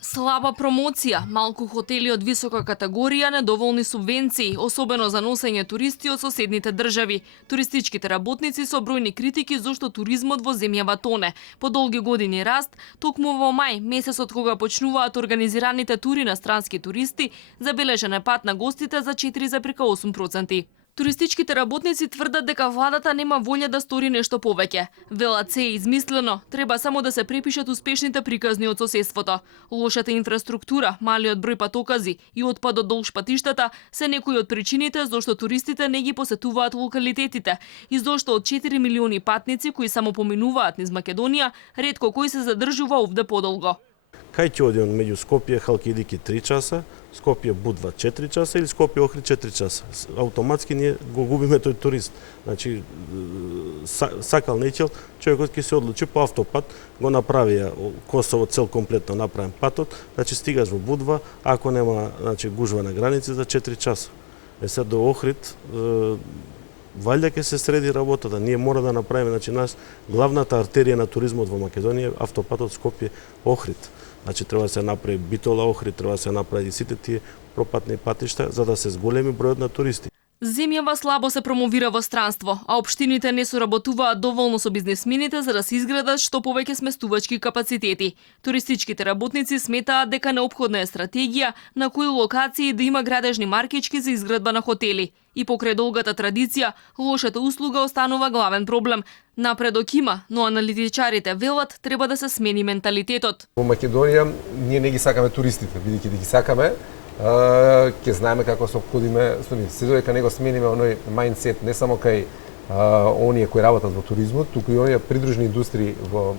Слаба промоција, малку хотели од висока категорија, недоволни субвенции, особено за носење туристи од соседните држави. Туристичките работници со бројни критики зашто туризмот во земјава тоне. По долги години раст, токму во мај, месецот кога почнуваат организираните тури на странски туристи, забележен е пат на гостите за 4,8%. Туристичките работници тврдат дека владата нема волја да стори нешто повеќе. Велат се е измислено, треба само да се препишат успешните приказни од соседството. Лошата инфраструктура, малиот број патокази и отпадот долж патиштата се некои од причините зашто туристите не ги посетуваат локалитетите и зашто од 4 милиони патници кои само поминуваат низ Македонија, ретко кој се задржува овде подолго. Кај ќе оди он меѓу Скопје, Халкидики 3 часа, Скопје Будва 4 часа или Скопје Охрид 4 часа. Автоматски ние го губиме тој турист. Значи, сакал неќел, човекот ќе се одлучи по автопат, го направија Косово цел комплетно направен патот, значи стигаш во Будва, ако нема гужва на граници за 4 часа. Се до Охрид, валјда ќе се среди работата. Ние мора да направиме, нас главната артерија на туризмот во Македонија е автопатот Скопје Охрид. Значи треба да се направи Битола Охрид, треба да се направи и сите тие пропатни патишта за да се зголеми бројот на туристи. Земјава слабо се промовира во странство, а општините не соработуваат доволно со бизнисмените за да се изградат што повеќе сместувачки капацитети. Туристичките работници сметаат дека неопходна е стратегија на кои локации да има градежни маркички за изградба на хотели. И покрај долгата традиција, лошата услуга останува главен проблем. Напредок има, но аналитичарите велат треба да се смени менталитетот. Во Македонија ние не ги сакаме туристите, бидејќи да ги сакаме, ќе знаеме како се опходиме со нив. Се додека не го смениме оној мајндсет не само кај оние кои работат во туризмот, туку и оние придружни индустрии во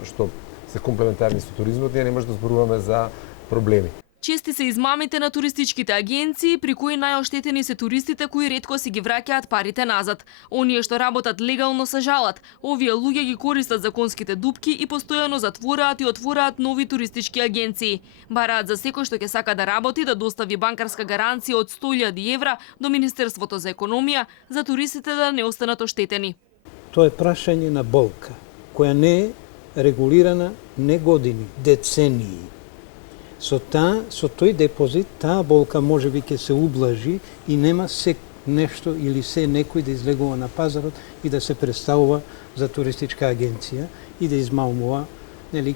што се комплементарни со туризмот, ние не можеме да зборуваме за проблеми. Чести се измамите на туристичките агенции, при кои најоштетени се туристите кои ретко си ги враќаат парите назад. Оние што работат легално се жалат. Овие луѓе ги користат законските дупки и постојано затвораат и отвораат нови туристички агенции. Бараат за секој што ќе сака да работи да достави банкарска гаранција од 100.000 евра до Министерството за економија за туристите да не останат оштетени. Тоа е прашање на болка, која не е регулирана не години, децении. Со тој депозит, таа болка можеби ќе се ублажи и нема се нешто или се некој да излегува на пазарот и да се представува за туристичка агенција и да измамува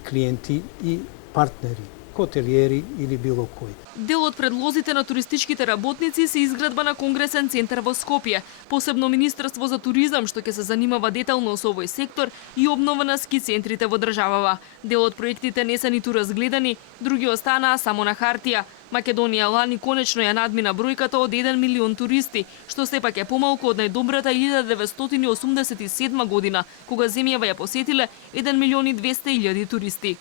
клиенти и партнери, хотелиери или било кој. Дел од предлозите на туристичките работници се изградба на конгресен центар во Скопје, посебно Министерство за туризам што ќе се занимава детално со овој сектор и обнова на ски центрите во државава. Дел од проектите не се ниту разгледани, други останаа само на хартија. Македонија лани конечно ја надмина бројката од 1 милион туристи, што сепак е помалку од најдобрата 1987 година, кога земјава ја посетиле 1 милион и 200.000 туристи.